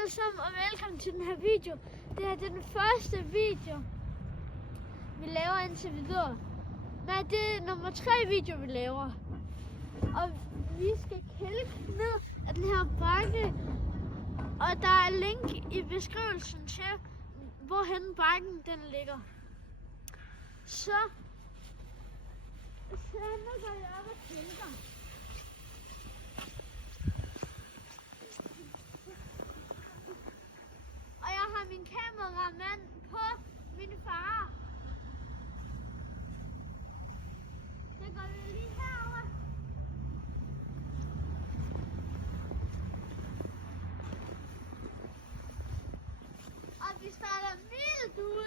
alle sammen, og velkommen til den her video. Det her det er den første video, vi laver indtil videre. Nej, det er nummer 3 video, vi laver. Og vi skal kælke ned af den her bakke. Og der er link i beskrivelsen til, hvorhen bakken den ligger. Så nu går jeg op og kælker. Og jeg har min kameramand på min far. Så går vi lige herover. Og vi starter vildt ud.